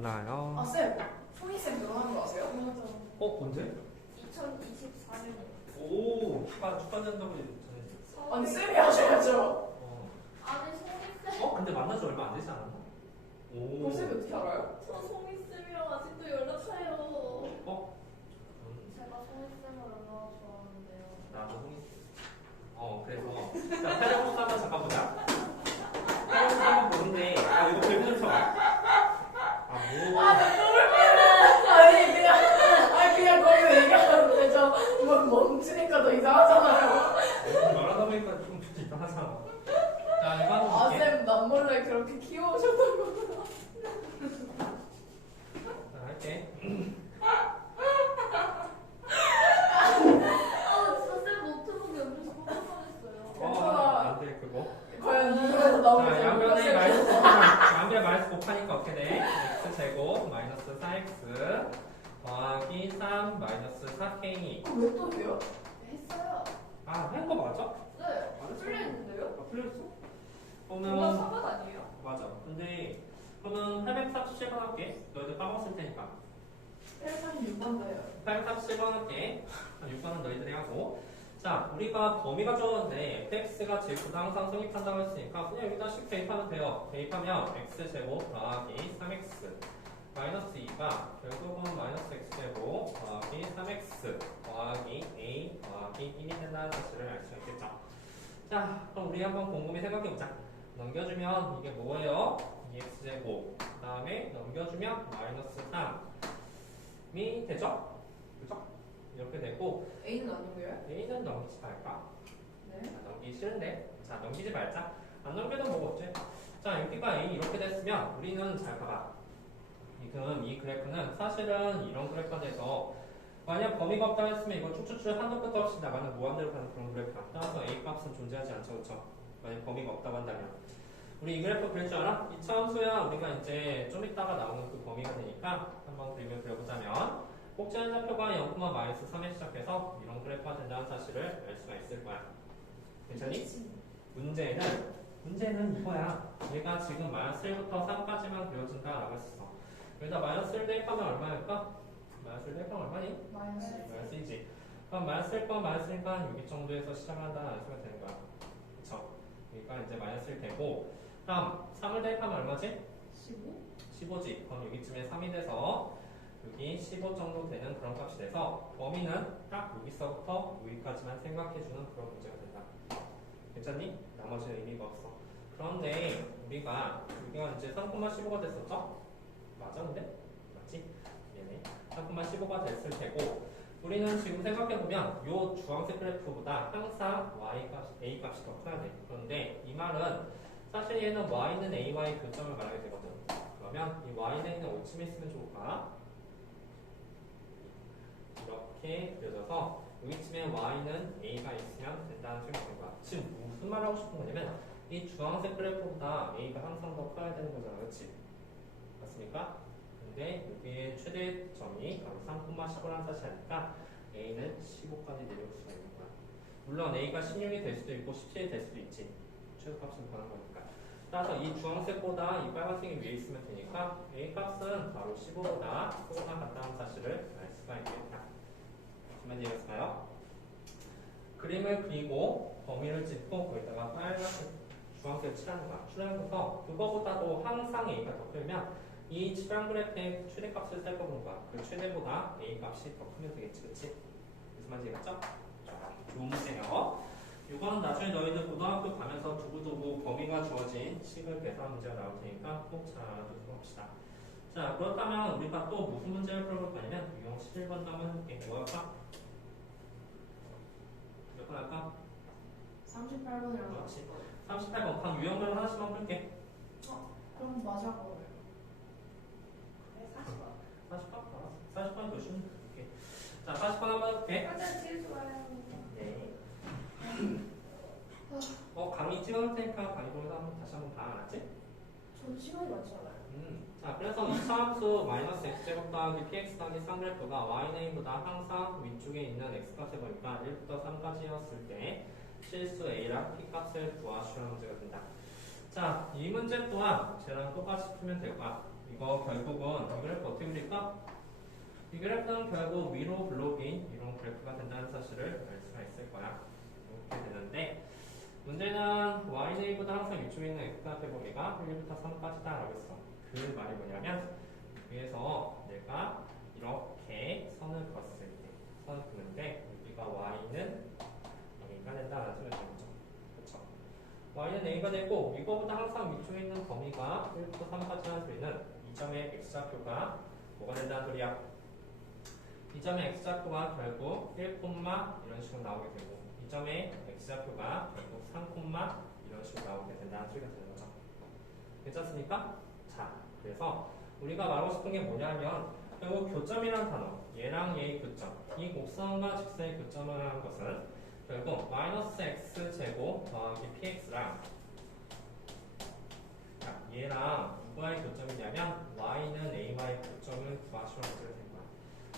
만나요. 아, 쌤. 송이쌤 결혼하는 거 아세요? 맞아. 언제? 2024년에. 오, 축하드린다고 전해드렸어. 아니, 쌤이 하셔야죠. 아니, 송이쌤. 근데 만난 지 얼마 안 되지 않았나? 오. 쌤이 어떻게 알아요? 저 송이쌤이랑 아직도 연락해요. 어? 제가 송이쌤을 얼마나 좋아하는데요. 나도 홍이. 그래서. 자, 탈영수 한번 잠깐 보자. 탈영수 한번 보는데, 이거 질문 좀 쳐봐. 뭐. 그냥 거기서 얘기하는데 멈추니까 더 이상하잖아요. 말하다 보니까 좀 이상하잖아. 자, 이거 한번 아, 볼게. 쌤, 남몰래 그렇게 키워오셨다고. 자, 할게. 진짜 쌤 노트북 옆에서 뽀뽀했어요. 안 돼, 그거. 과연 이거에서 나오는 자, 양변에 마이너스 곱하면, 양변에 마이너스 곱하니까 어떻게 돼? x제곱 마이너스 4x 더하기 3 마이너스 4k. 왜 또 해요? 했어요. 한 거 맞아? 네. 맞았어. 풀려있는데요? 풀렸어? 뭔가 그러면, 상관 아니에요? 맞아. 근데, 그러면 847번 할게. 너희들 까먹었을 테니까. 186번째요. 847번 할게. 6번은 너희들이 하고. 자, 우리가 범위가 주었는데 fx가 제수당 항상 성립한다고 했으니까 그냥 여기다 식 대입하면 돼요. 대입하면 x제곱 더하기 3x 마이너스 2가 결국은 마이너스 x제곱 더하기 3x 더하기 a 더하기 1이 된다는 사실을 알 수 있겠죠. 자, 그럼 우리 한번 곰곰이 생각해보자. 넘겨주면 이게 뭐예요? 2x제곱 그 다음에 넘겨주면 마이너스 3이 되죠? 그죠? 이렇게 되고 A는 안 넘겨요? A는 넘기지 말까? 네. 넘기기 싫은데? 자, 넘기지 말자. 안 넘겨도 뭐가 없지? 자, 여기가 A 이렇게 됐으면 우리는 잘 봐봐. 지금 이 그래프는 사실은 이런 그래프가 돼서 만약 범위가 없다고 했으면 이거 쭉쭉쭉 한도 끝도 없이 나가는 무한대로 가는 그런 그래프야. 따라서 A 값은 존재하지 않죠, 그렇죠? 만약 범위가 없다고 한다면. 우리 이 그래프 그릴 줄 알아? 이 차함수야 우리가 이제 좀 이따가 나오는 그 범위가 되니까 한번 그림을 그려보자면 꼭지한 좌표가 0, 마이너스 3에 시작해서 이런 그래프가 된다는 사실을 알 수가 있을 거야. 괜찮니? 문제는 이거야. 얘가 지금 마이너스 1부터 3까지만 그려진다라고 했어. 여기다 마이너스 1 대입하면 얼마일까? 마이너스 1 대입하면 얼마니? 마이너스. 마이너스 2지. 그럼 마이너스 1번 마이너스 1번 여기 정도에서 시작한다는 소리가 되는 거야. 그쵸? 그러니까 이제 마이너스 1 되고 다음 3을 대입하면 얼마지? 15? 15지. 그럼 여기쯤에 3이 돼서 여기 15 정도 되는 그런 값이 돼서 범위는 딱 여기서부터 여기까지만 생각해주는 그런 문제가 된다. 괜찮니? 나머지는 의미가 없어. 그런데 우리가 여기가 이제 3,15가 됐었죠? 맞아 근데? 맞지? 얘네 3,15가 됐을 테고 우리는 지금 생각해보면 이 주황색 그래프보다 항상 A 값이 더 커야 돼. 그런데 이 말은 사실 얘는 Y는 AY 교점을 말하게 되거든. 그러면 이 Y는 어디쯤에 있으면 좋을까? 이렇게 그려져서 여기쯤에 Y는 A가 있으면 된다는 소리가 된 거야. 지금 무슨 말 하고 싶은 거냐면 이 주황색 그래프보다 A가 항상 더 커야 되는 거잖아. 그렇지? 맞습니까? 근데 여기에 최대점이 바로 3,15라는 사실이니까 A는 15까지 내려올 수가 있는 거야. 물론 A가 16이 될 수도 있고 17이 될 수도 있지. 최소값은 구하는 거니까. 따라서 이 주황색보다 이 빨간색이 위에 있으면 되니까 A 값은 바로 15보다 크거나 같다는 사실을 알 수가 있겠다. 무슨 이해했을까요? 그림을 그리고 범위를 찍고 거기다가 빨간색 주황색 칠하는 거야. 칠하면서 그거보다도 항상 A가 더 크면 이 칠한 그래프의 최대값을 살펴보는 거야. 그 최대보다 A 값이 더 크면 되겠지, 그치? 무슨 말인지 이해갔죠? 좋은 문제예요. 이거는 나중에 너희들 고등학교 가면서 두고두고 범위가 주어진 식을 계산한 문제가 나올 테니까 꼭 잘 알아두도록 합시다. 자, 그렇다면 우리가 또 무슨 문제를 풀어볼 거냐면 유형 11번 한번 해볼게. 뭐 할까? 몇 번 할까? 38번이랑 그렇지. 38번. 각 유형별로 하나씩만 풀게. 그럼 맞아 거예요. 네, 40번. 40번? 알았어. 40번 보시면 돼. 자, 40번 한번 해볼게. 완전 제일 좋아요. 네. 강의 찍어놓을 테니까 강의 보면서 다시 한번 봐. 알았지? 전 시간이 많지 않아요. 자, 그래서 이 차함수 마이너스 x제곱 더하기 px 더하기 3그래프가 y네임보다 항상 위쪽에 있는 x값에 보니까 1부터 3까지였을 때 실수 a랑 p값을 구하시라는 문제가 된다. 자, 이 문제 또한 쟤랑 똑같이 풀면 될 거야. 이거 결국은 이 그래프 어떻게 그릴까? 이 그래프는 결국 위로 블록인 이런 그래프가 된다는 사실을 알 수가 있을 거야. 이렇게 되는데 문제는 y제이보다 항상 위쪽에 있는 x값의 범위가 1부터 3까지다 라고 했어. 그 말이 뭐냐면 위에서 내가 이렇게 선을 그었을 때 선을 그는데 여기가 y는 a가 된다는 소리가 되는 거죠. 그렇죠? y는 a가 되고 이거보다 항상 위쪽에 있는 범위가 1부터 3까지 하는 소리는 이 점의 x좌표가 뭐가 된다는 소리야? 이 점의 x좌표가 결국 1, 이런 식으로 나오게 되고 이 점의 x좌표가 결국 3, 이런 식으로 나오게 된다는 소리가 되는 거죠. 괜찮습니까? 자, 그래서 우리가 말하고 싶은 게 뭐냐면 결국 교점이라는 단어, 얘랑 얘의 교점, 이 곡선과 직선의 교점을 하는 것은 결국 마이너스 x제곱 더하기 px랑 얘랑 누구와의 교점이냐면 y는 a와의 교점을 구하시면 어떻게 될 거야.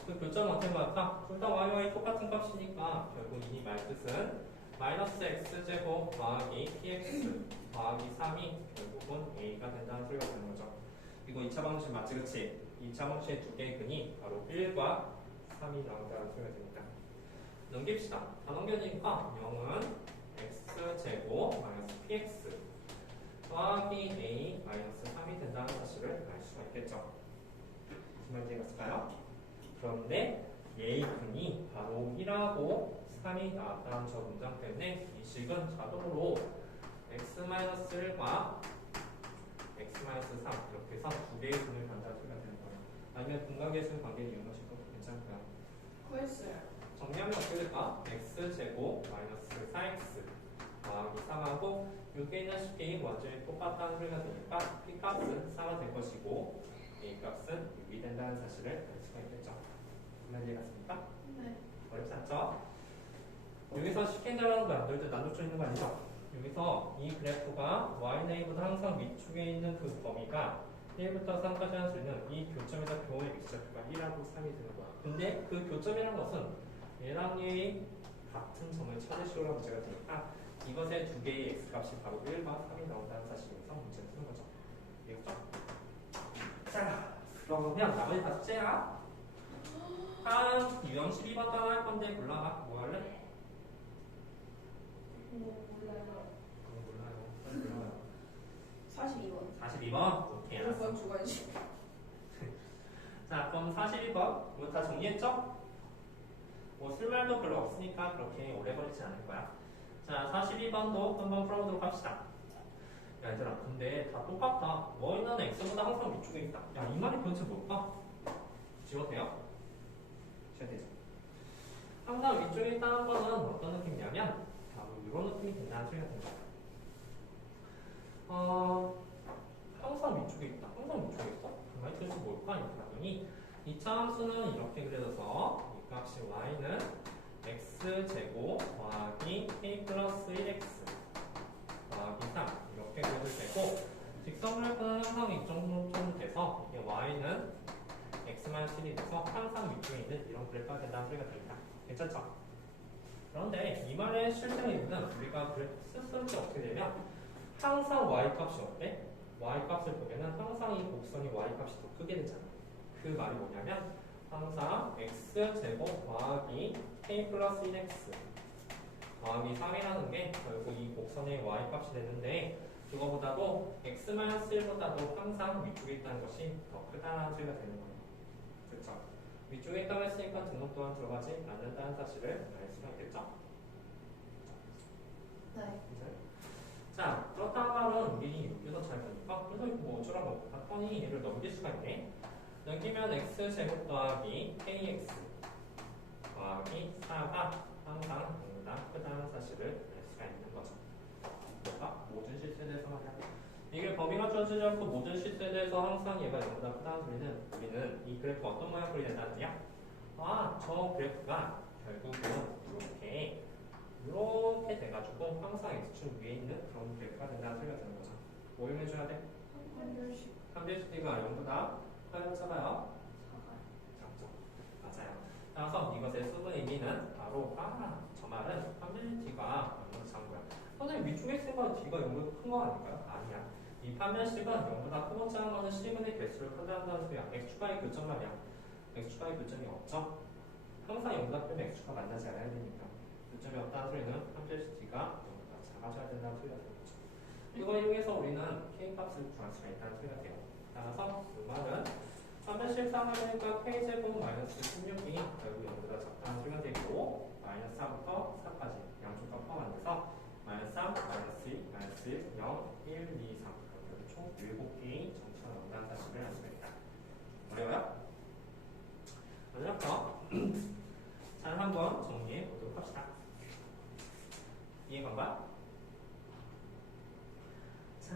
그 교점은 어떻게 말할까? 둘 다 y와의 똑같은 값이니까 결국 이 말뜻은 마이너스 x제곱 더하기 px 더하기 3이 결국은 a가 된다는 소리가 되는 거죠. 이거 2차 방정식 맞지, 그치? 2차 방정식의 두 개의 근이 바로 1과 3이 나온다는 소리가 됩니다. 넘깁시다. 다 넘겨지니까 0은 x제곱 마이너스 px 더하기 a 마이너스 3이 된다는 사실을 알 수가 있겠죠. 무슨 말인지 이해갔을까요? 그런데 얘의 근이 바로 1하고 3이 나왔다는 저 문장 때문에 이 식은 자동으로 x-1과 x-3 이렇게 해서 두 개의 근을 간다는 소리가 되는 거예요. 아니면 분각계수 관계를 이용하셔도 괜찮고요. 구했어요. 정리하면 어떻게 될까? x제곱 마이너스 4x 더하기 3하고 여기에 있는 식이 완전히 똑같다는 소리가 되니까 p값은 4가 될 것이고 a값은 6이 된다는 사실을 알 수가 있겠죠. 무슨 이해 갔습니까? 네. 어렵지 않죠? 여기서 식행자라는 거 만들 때 난독점 있는 거 아니죠? 여기서 이 그래프가 y는 a보다 항상 위쪽에 있는 그 범위가 1부터 3까지 하는 소리는 이 교점에다 교의 x좌표가 1하고 3이 되는 거야. 근데 그 교점이라는 것은 얘랑 얘의 같은 점을 찾으시오라는 문제가 되니까 이것의 두 개의 x값이 바로 1과 3이 나온다는 사실에서 문제를 푸는 거죠. 이해했죠? 자, 그러면 나머지 다 숙제야. 한 유형 12번 따라 할 건데 골라봐. 뭐 할래? 몰라요. 몰라요. 42번. 42번? 오케이, 알았어. 이번 주간식. 자, 그럼 42번. 이거 다 정리했죠? 뭐 쓸말도 별로 없으니까 그렇게 오래 걸리지 않을 거야. 자, 42번도 한번 풀어보도록 합시다. 야, 얘들아, 근데 다 똑같다. y는 x보다 항상 위쪽에 있다. 야, 이 말이 도대체 뭘까? 지워도 돼요? 지워도 되죠. 항상 위쪽에 있다는 거는 어떤 느낌이냐면 바로 이런 느낌이 된다는 소리가 됩니다. 항상 위쪽에 있다. 항상 위쪽에 있다? 그 말이 도대체 뭘까? 이렇게 봤더니 2차 함수는 이렇게 그려져서 이 값이 y는 x제곱 더하기 k 플러스 1x 더하기 3 이렇게 그려질 되고 직선 그래프는 항상 이 정도쯤 돼서 이게 y는 x-1이 돼서 항상 위쪽에 있는 이런 그래프가 된다는 소리가 됩니다. 괜찮죠? 그런데 이 말의 실제 의미는 우리가 그래프 쓸 때 어떻게 되면 항상 y값이 어때? y값을 보면은 항상 이 곡선이 y값이 더 크게 되잖아. 그 말이 뭐냐면 항상 x제곱 더하기 k 플러스 1x 더하기 3이라는 게 결국 이 곡선의 y값이 되는데 그거보다도 x-1보다도 항상 위쪽에 있다는 것이 더 크다는 소리가 되는 거예요. 그렇죠? 위쪽에 있다고 했으니까 등록 또한 들어가지 않는다는 사실을 알 수가 있겠죠? 네. 자, 그렇다는 말은 우리 여기서 잘 보니까 그래서 이거 뭐 어쩌라고 봤더니 얘를 넘길 수가 있네. 넘기면 x제곱 더하기 kx 더하기 4가 항상 0보다 크다는 사실을 알 수가 있는 거죠. 그러니까 모든 실수에 대해서 말이야. 이게 범위가 주어지지 않고 모든 실수에 대해서 항상 얘가 0보다 크다는 소리는 우리는 이 그래프가 어떤 모양 꼴이 된다는 거냐? 저 그래프가 결국은 이렇게 돼가지고 항상 x축 위에 있는 그런 그래프가 된다는 소리가 되는 거죠. 뭐 이용해줘야 돼? 한별씩. 한별식가 0보다 커요, 작아요? 작죠. 맞아요. 따라서 이것의 수분 의미는 바로 저 말은 판별t가 0보다 작은 거야. 선생님 위쪽에 있으니까 t가 0보다 큰 거 아닐까요? 아니야. 이 판별식은 0보다 크고 작은 거는 C분의 개수를 판단한다는 소리야. X축과의 교점 말이야. X축과의 교점이 없죠? 항상 0보다 크면 X축과 만나지 않아야 되니까. 교점이 없다는 소리는 판별식 D가 0보다 작아져야 된다는 소리가 되는 거죠. 이걸 이용해서 우리는 K값을 구할 수가 있다는 소리가 돼요. 따라서 그 말은 판별식 상하니까 K제곱 마이너스 16이 결국 0보다 작다는 소리가 되고 마이너스 4부터 4까지 양쪽 다 포함해서 마이너스 3, 마이너스 2, 마이너스 1, 0, 1, 2, 3 그렇게 총 7개의 정수가 나온다는 사실을 알 수가 있다. 어려워요? 어렵죠? 잘 한번 정리해 보도록 합시다. 이해간가? 자,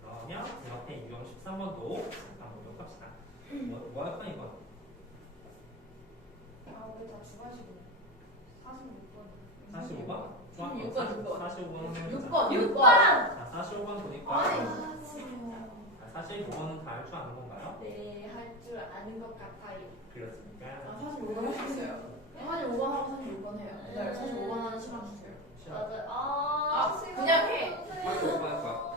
그러면 옆에 유형 13번도 잠깐 보도록 합시다. 뭐 할까 이건? 아, 우리 다 주관식이네. 46번. 45번? 6번. 45번 6번. 자, 45번 보니까 아이, 사실 5번은 다 할 줄 아는 건가요? 네, 할 줄 아는 것 같아요. 그렇습니까? 45번 할 수 있어요. 45번 하고 46번 해요. 네, 45번 하는 시간 주세요. 시험. 맞아요. 그냥 해. 45번 할 거야.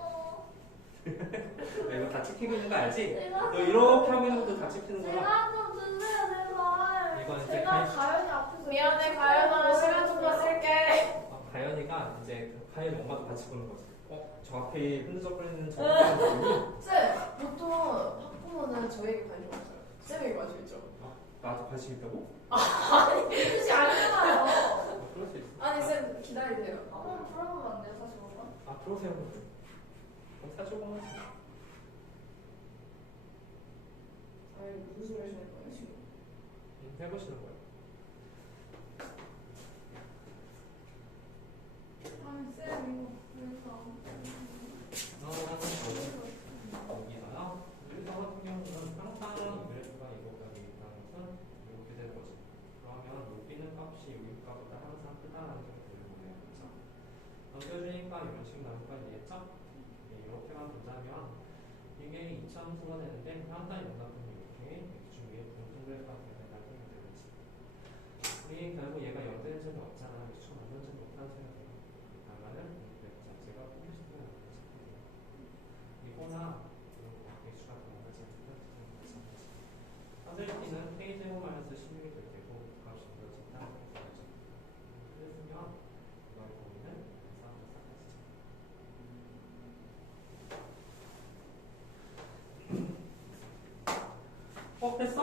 야, 이거 다 찍히고 있는 거 알지? 제가 너 이렇게 하고 있는 것도 다 찍히는 거야. 제가 좀 주세요, 제발. 이건 이제 제가 가연이 앞에서 미안해, 가연아. 시간 좀 더 쓸게. 가연이가 이제 그 가연이 엄마도 같이 보는 거지. 저 앞에 흔들거리는 저 사람이 쌤, 보통 학부모는 저에게 관심 없어요. 쌤에게 관심 있죠. 나도 관심 있다고? 뜻이 아니잖아요. 그럴 수 있어. 아니, 쌤, 기다리세요. 한번 풀어보면 안 돼요, 45번? 들어오세요. 그럼 45번 하지. 아니, 무슨 소리 하시는 거예요, 지금? 해보시는 거예요. 아니, 쌤, 이거 그래서. 여기서요. 유리수 같은 경우는 항상 유리수가 이거까지 있다는 것은 이렇게 되는 거지. 그러면 여기는 값이 여기 값보다 항상 크다라는 걸 보여요. 그렇죠? 넘겨주니까 이런 식으로 나올 거 이해했죠? 이렇게만 본다면 이게 2차 함수가 되는데 항상 연락은 이렇게 x 위에 공통될 값이 된다는 생각이 들겠지. 우리 결국 얘가 연대된 점이 없잖아. x 완전 점이 없다는 생각이 들어요. 다만은 이 자체가 포기시켜야 되는 거지. 이거나 x가 더 많아지는 거지. 선생님은 k제곱 마이너스 16이 될 테고 값이 늘어진다는 거죠. 그랬으면 이걸 보면은 4부터 4까지 됐어?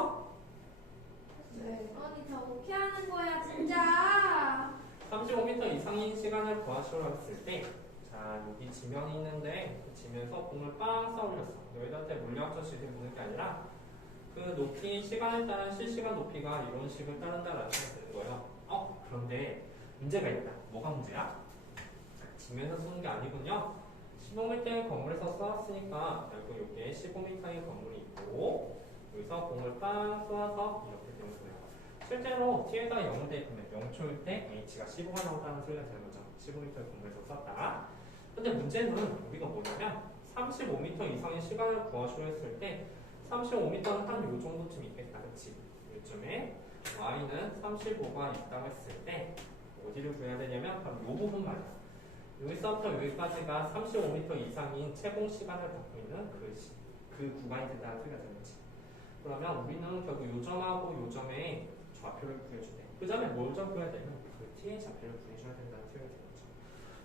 네. 아니, 다 어떻게 하는 거야, 진짜. 35m 이상인 시간을 구하시려고 했을 때, 자, 여기 지면이 있는데, 그 지면에서 공을 빵 쌓아 올렸어. 너희들한테 물리학적 식을 보는 게 아니라, 그 높이, 시간에 따른 실시간 높이가 이런 식을 따른다라는 생각이 드는 거예요. 그런데 문제가 있다. 뭐가 문제야? 자, 지면에서 쏘는 게 아니군요. 15m의 건물에서 쏘았으니까, 결국 여기에 15m의 건물이 있고, 여기서 공을 빵 쏘아서 이렇게 되는 거예요. 실제로 t에다 0을 대입하면 0초일 때 h가 15가 나온다는 소리가 되는 거죠. 15m 건물에서 썼다. 근데 문제는 우리가 뭐냐면 35m 이상의 시간을 구하시려 했을 때 35m는 한 요 정도쯤 있겠다. 그치? 요즘에 y는 35가 있다고 했을 때 어디를 구해야 되냐면 바로 요 부분 말이야. 여기서부터 여기까지가 35m 이상인 채공 시간을 갖고 있는 그 구간이 된다는 소리가 되는 거지. 그러면 우리는 결국 요 점하고 요 점에 좌표를 구해주대. 그 다음에 뭘 좀 구해야 되면 그 t의 좌표를 구해줘야 된다는 소리가 되는 거죠.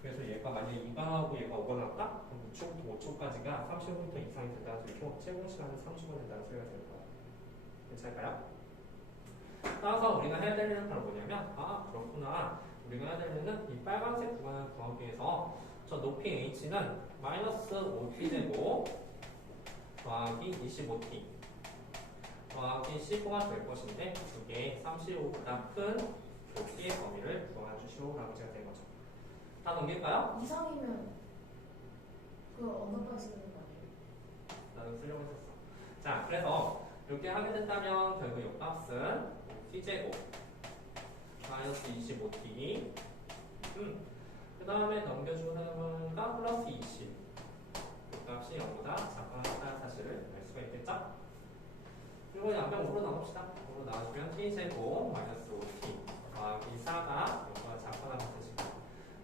그래서 얘가 만약에 2방하고 얘가 5가 나왔다? 그럼 6초부터 5초까지가 35m 이상이 된다는 소리고 채공 시간은 30분 된다는 소리가 되는 거야. 괜찮을까요? 따라서 우리가 해야 될 일은 바로 뭐냐면 그렇구나. 우리가 해야 될 일은 이 빨간색 구간을 구하기 위해서 저 높이 h는 마이너스 5t 되고 더하기 25t 더하기 15가 될 것인데 그게 35보다 큰 높이의 범위를 구해주시오라고 제가 된 거죠. 다 넘길까요? 이상이면 그 언더바에 쓰는 거 아니에요? 나도 쓰려고 했었어. 자, 그래서 이렇게 하게 된다면 결국 이 값은 t제곱 마이너스 25t 그 다음에 넘겨주는 값 플러스 20 이 값이 0보다 작다는 사실을 알 수가 있겠죠? 그리고 양변 5로 나눕시다. 5로 나눠주면 t제곱 마이너스 5t 더하기 4가 0보다 작다는 뜻이고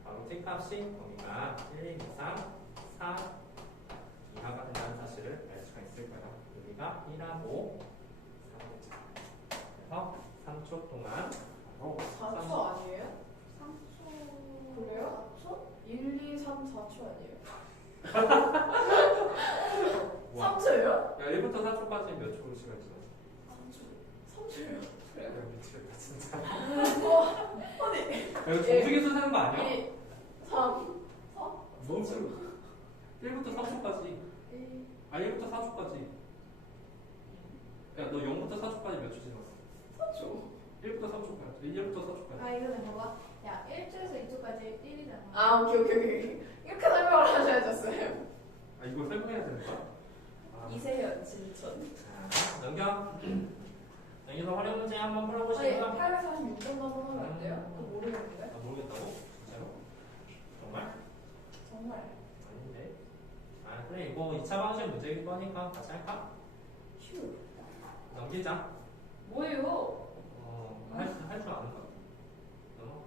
바로 t 값이 범위가 1, 2, 3, 4, 얘가 1하고 4겠죠. 그래서 3초 동안 바로 4초 아니에요? 3초. 그래요? 4초? 1, 2, 3, 4초 아니에요? 와. 3초예요? 야, 1부터 4초까지 몇 초 시간 지났어? 3초. 3초예요? 야, 미치겠다 진짜. 아니. 야, 이거 정수기에서 사는 거 아니야? 2, 3, 4? 뭔 소리야? 1부터 3초까지. 1, 아니 1부터 4초까지. 야, 너 0부터 4초까지 몇 초 지났어? 4초. 1부터 3초까지. 1부터 4초까지. 아 이거 내가 봐봐. 야 1초에서 2초까지 1이잖아. 아, 오케이. 이렇게 설명을 하셔야죠, 쌤. 아, 이거 설명해야 되는 거야? 아. 이세현 진천. 자, 넘겨. 여기서 활용 문제 한번 아니, 풀어보시고요. 846점 한번 하면 안 돼요? 그거 모르겠는데? 아, 모르겠다고? 진짜로? 정말? 정말. 아닌데. 아, 그래 이거 2차 방식 문제이기도 하니까 같이 할까? 휴. 넘기자. 뭐예요? 할 줄 아는 거 같아.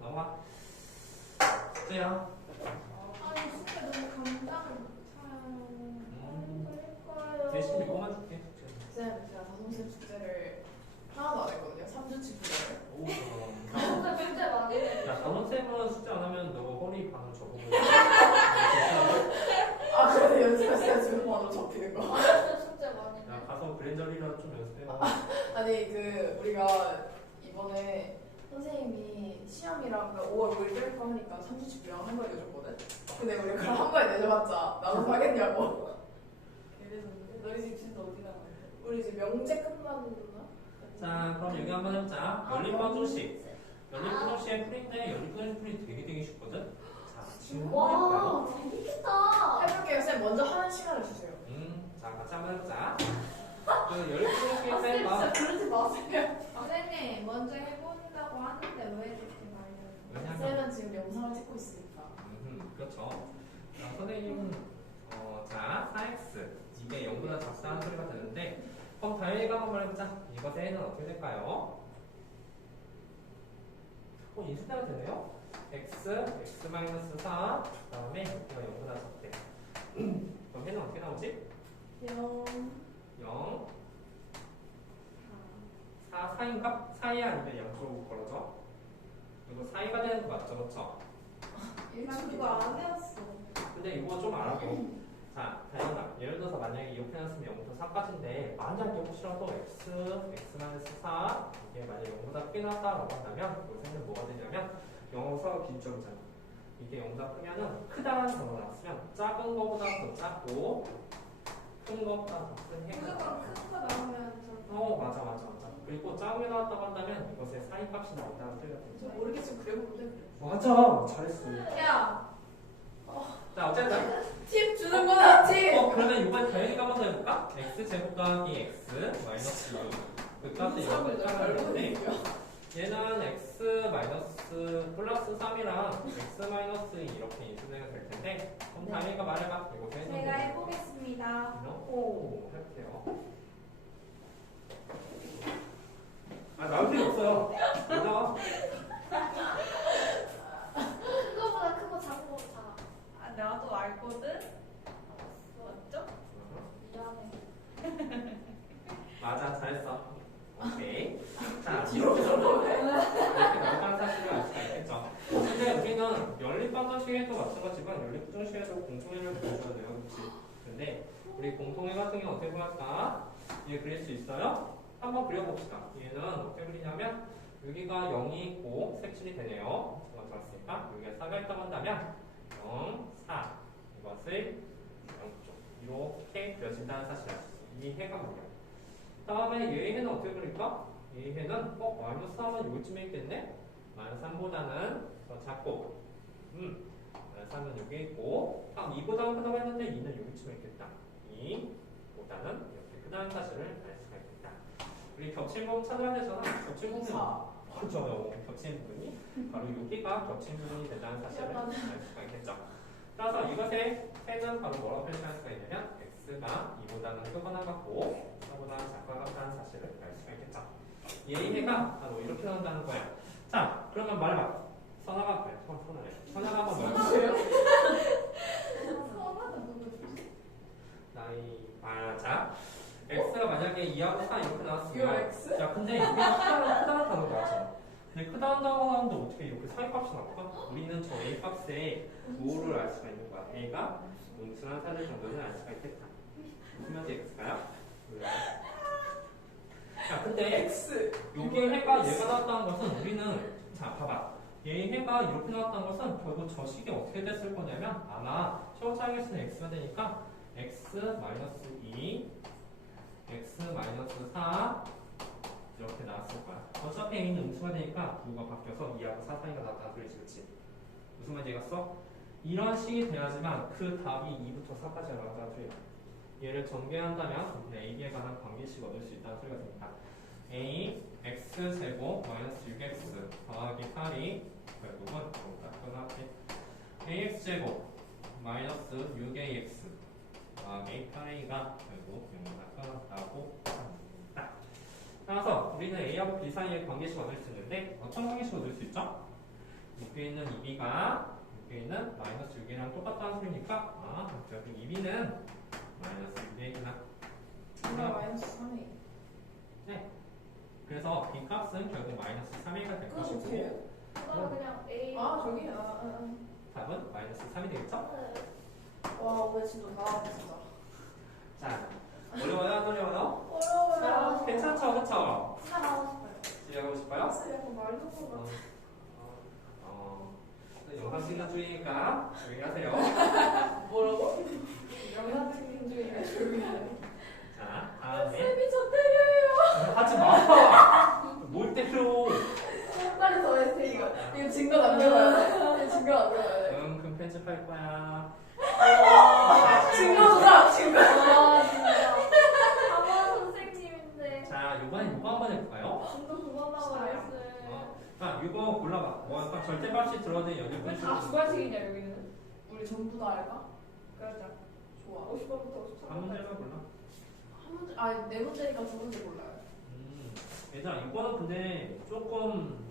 넘어가. 숙제야. 아니 진짜 너무 감당을 못해요. 대신 이거만 줄게. 쌤, 제가 다솜쌤 숙제를 하나도 안 했거든요. 3주치 숙제를. 오, 그럼. 진짜 문제 많이 해. 야, 단원쌤은 숙제 안 하면 너 허리 반응 접어보고. 아, 그래서 연습했어요. 지금 바로 접히는 거. 진짜 숙제 많이 해. 야, 가서 그랜저리라도 좀 연습해요. 아니, 우리가 이번에 선생님이 시험이랑 5월 5일 뺄거 하니까 3주치 분량 한 번에 내줬거든? 근데 우리 그걸 한 번에 내줘봤자 나도 하겠냐고. 이랬는데 너희 집 진짜 어디 나가요? 우리 집 명제 끝나는 자, 그럼 여기 한번 해보자. 연립방정식. 연립방정식의 풀인데 연립방정식 풀이 되게 쉽거든? 자, 지금 한번 해볼까요? 와 재밌겠다. 해볼게요. 쌤 먼저 하는 시간을 주세요. 자, 같이 한번 해보자. 그 연립방정식의 쌤 쌤과 진짜 그러지 마세요. 선생님 먼저 해본다고 하는데 왜 이렇게 말해요? 왜냐면 쌤은 지금 영상을 찍고 있으니까. 그렇죠. 자, 선생님은 자 4x 이게 0보다 작다는 소리가 되는데 그럼 다현이가 한번 해보자. 이것의 해는 어떻게 될까요? 인수대가 되네요. x-4 그 다음에 여기가 0보다 작대. 그럼 해는 어떻게 나오지? 0. 0 4, 4인가? 4이 아니면 양쪽으로 걸어져. 이거 4이가 되는 거 맞죠? 그렇죠? 난 그거 안 해왔어. 근데 이거 좀 알아도. 자, 다현아. 예를 들어서 만약에 이렇게 해놨으면 0부터 4까지인데 만약에 혹시라도 x-4 이게 만약에 0보다 크게 나왔다라고 한다면 요새는 뭐가 되냐면 영어서 빈점이잖아. 이게 0보다 크면은 크다라는 단어가 나왔으면 작은 거보다 더 작고 큰 거보다 더 큰 해가 무조건 나와. 큰 거 나오면 맞아. 그리고 작은 게 나왔다고 한다면 이것의 사이 값이 나온다는 소리가 저 되죠. 모르겠지만 그래보면 돼. 맞아. 잘했어. 야 자, 어쨌든 팁 주는 건 있지. 그러면 이번에 다현이가 한번 더 해볼까? x제곱 더하기 x 마이너스 2. 그 값은 이렇게 짜는데 얘는 x 마이너스 플러스 3이랑 x 마이너스 2 이렇게 인수되게 될 텐데 그럼 다현이가 말해봐. 이거 되는 제가 해보겠습니다. 오, 해볼게요. 나올 필요 없어요. 나와. 큰 거보다 크고 작은 거보다 작아. 아, 나도 알거든? 맞죠? 미안해. 맞아, 잘했어. 오케이. 자, 이렇게 나타난 사실을 알 수가 있겠죠. 근데 우리는 연립방정식에도 마찬가지지만 연립부정식에도 공통해를 보여줘야 돼요. 그렇지? 근데 우리 공통해 같은 경우 어떻게 보일까? 얘 그릴 수 있어요? 한번 그려봅시다. 얘는 어떻게 그리냐면 여기가 0이 있고 색칠이 되네요. 제가 잡았으니까 여기가 4가 있다고 한다면 0, 4 이것을 0쪽 이렇게 그려진다는 사실을 알 수 있어요. 이 해가 뭐냐? 다음에 얘의 해는 어떻게 그릴까? 얘의 해는 마이너스 3은 여기쯤에 있겠네? 마이너스 3보다는 더 작고 마이너스 3은 여기 있고 2보다는 크다고 했는데 2는 여기쯤에 있겠다. 2보다는 이렇게 크다는 사실을 알 수가 있겠다. 우리 겹친 부분 찾아야 되잖아. 겹친 부분이 맞아요. 겹친 부분이 바로 여기가 겹친 부분이 된다는 사실을 알 수가 있겠죠. 따라서 이것의 해는 바로 뭐라고 표시할 수가 있냐면 x가 2보다는 크거나 같고 4보다는 작거나 같다는 사실을 알 수가 있겠죠. 얘의 해가 바로 이렇게 나온다는 거야. 자, 그러면 말해봐. 선아가 그래. 선아가 한번 말해봐. 선하다 누구지? 나이 맞아. x가 만약에 2하고 4 이렇게 나왔으면 X? 자 근데 여기는 크다는 단어 나왔잖아. 근데 크다는 단어 나왔는데 어떻게 이렇게 사이 값이 나올까? 우리는 저 a 값에 5를 알 수가 있는 거야. a가 음수한 4를 정도는 알 수가 있겠다. 무슨 말인지 x가요? 자 근데 X. 여기 해가 얘가 나왔다는 것은 우리는 자 봐봐 얘 해가 이렇게 나왔다는 것은 결국 저 식이 어떻게 됐을 거냐면 아마 시험장에서는 x가 되니까 x-2 x-4 이렇게 나왔을 거야. 어차피 a는 음수가 되니까 부호가 바뀌어서 2하고 4 사이가 나왔다는 소리지. 그치? 무슨 말인지 이해갔어? 이런 식이 돼야지만 그 답이 2부터 4까지 나온다는 소리야. 얘를 전개한다면 우리는 AB에 관한 관계식 얻을 수 있다는 소리가 됩니다. A x제곱 마이너스 6x 더하기 8이 결국은 따끈하게 ax제곱 마이너스 6ax 더하기 8a가 결국 0이 따끈하다고 합니다. 따라서 우리는 A하고 B 사이의 관계식 얻을 수 있는데 어떤 관계식 얻을 수 있죠? 여기에 있는 2b가 여기에 있는 마이너스 6이랑 똑같다는 소리니까 결국 2b는 마이너스 6이구나. 이거 마이너스 3이. 네. 그래서 b 값은 결국 마이너스 3a가 될 그건 어떻게 것이고 해요? 그다음 그냥 A. 아 저기 답은 마이너스 3이 되겠죠? 와 오늘 진짜 나왔다 진짜. 자, 어려워요? 안 어려워요? 어려워요. 괜찮죠? 그쵸? 진짜 나오고 싶어요. 집에 가고 싶어요? 약간 말도 못 어, 영상 찍는 중이니까 조용히 하세요. 뭐라고? 영상 찍는 중이니까 조용히 해. 자, 다음에 쌤이 저 때려요. 하지 마! 뭘 때려! 빨리 더 해. 이거 증거 남겨놔야 돼. 이거 증거 남겨놔야 돼. 금 편집할 거야. 증거 주자. 증거. 아 진짜. 아마 선생님인데. 자, 요번엔 이거 한번 해볼까요? 진도 그거 나와요. 자, 이거 골라봐. 뭐 약간 절대값이 들어있는 연립 다 분수. 주관식이냐 여기는? 우리 전부 다 할까? 그러자. 좋아. 50번부터 한 문제만 골라. 한 문제, 아니 네 문제니까 두 문제 골라요. 얘들아, 이거는 근데 조금